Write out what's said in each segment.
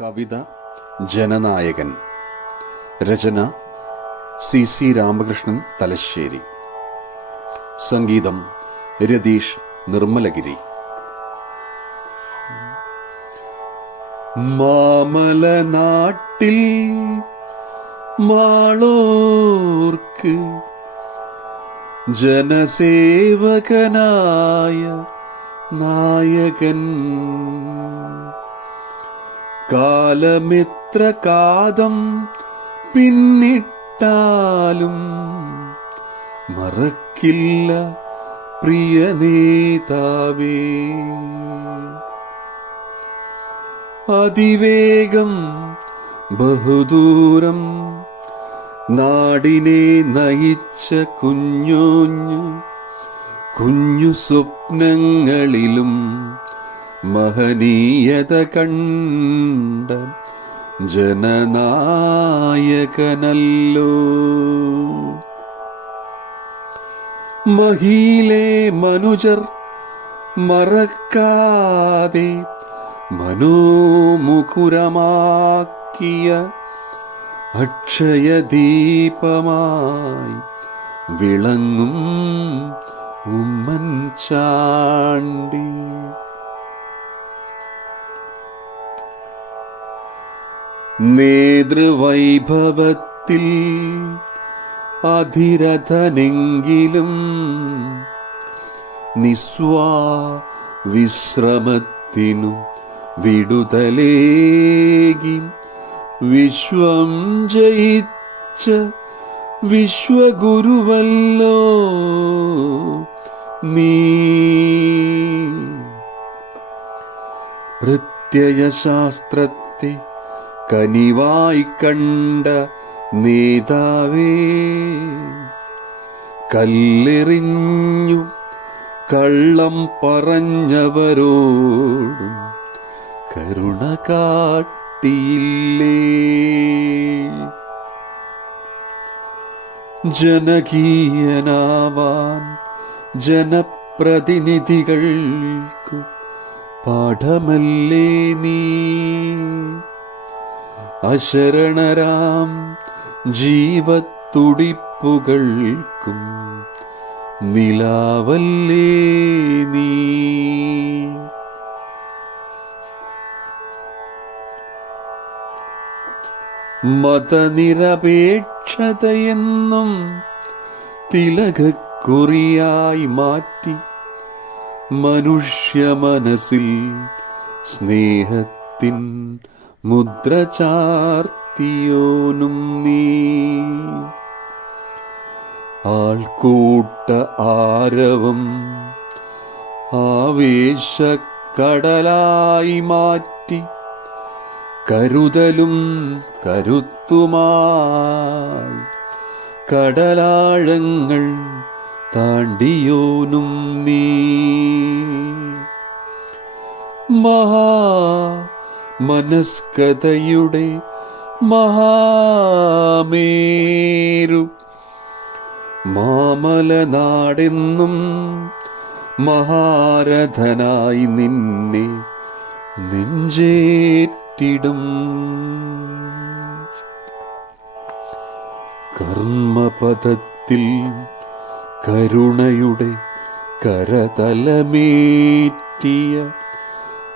കവിത ജനനായകൻ. രചന C C Ramakrishnan Thalassery. സംഗീതം രതീഷ് നിർമ്മലഗിരി. മാമലനാട്ടിൽ മാളോർക്ക് ജനസേവകനായ നായകൻ. കാലമെത്ര കാതം പിന്നിട്ടാലും മറക്കില്ല പ്രിയ നേതാവേ. അതിവേഗം ബഹുദൂരം നാടിനെ നയിച്ച കുഞ്ഞോഞ്ഞ് കുഞ്ഞു സ്വപ്നങ്ങളിലും മഹനീയത കണ്ട ജനനായകനല്ലോ. മഹിയിലെ മനുജർ മറക്കാതെ മനോമുകുരമാക്കിയ അക്ഷയദീപമായി വിളങ്ങും ഉമ്മൻചാണ്ടി നേതൃവൈഭവത്തിൽ അധിരഥനെങ്കിലും നിസ്വാ വിശ്രമത്തിനു വിടുതലേകി വിശ്വം ജയിച്ച വിശ്വഗുരുവല്ലോ നീ. പ്രത്യയശാസ്ത്രത്തെ കനിവായി കണ്ട നേതാവേ കല്ലെറിഞ്ഞു കള്ളം പറഞ്ഞവരോടും കരുണ കാട്ടിയില്ലേ. ജനകീയനാവാൻ ജനപ്രതിനിധികൾക്കു പാഠമല്ലേ നീ? അശരണരാം ജീവത്തുടിപ്പുകൾക്കും നിലാവല്ലേ നീ? മതനിരപേക്ഷതയെന്നും തിലകക്കുറിയായി മാറ്റി മനുഷ്യ മനസ്സിൽ സ്നേഹത്തിൻ മുദ്ര ചാർത്തിയോനും നീ. ആൾക്കൂട്ട ആരവം ആവേശക്കടലായി മാറ്റി കരുതലും കരുത്തുമായി കടലാഴങ്ങൾ താണ്ടിയോനും നീ. മഹാ മനസ്കതയുടെ മഹാമേരു. മാമലനാടെന്നും മഹാരഥനായി നിന്നെ നെഞ്ചേറ്റിടും. കർമ്മപഥത്തിൽ കരുണയുടെ കരതലമേറ്റിയ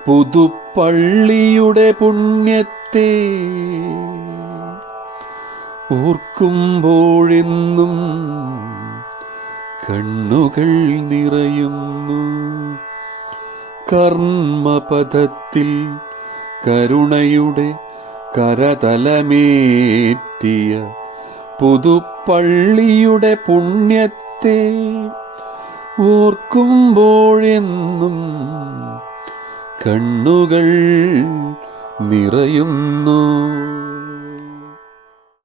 പുതുപ്പള്ളിയുടെ പുണ്യത്തെ ഓർക്കുമ്പോഴെന്നും കണ്ണുകൾ നിറയുന്നു. കർമ്മപഥത്തിൽ കരുണയുടെ കരതലമേറ്റിയ പുതുപ്പള്ളിയുടെ പുണ്യത്തെ ഓർക്കുമ്പോഴെന്നും കണ്ണുകൾ നിറയുന്നു.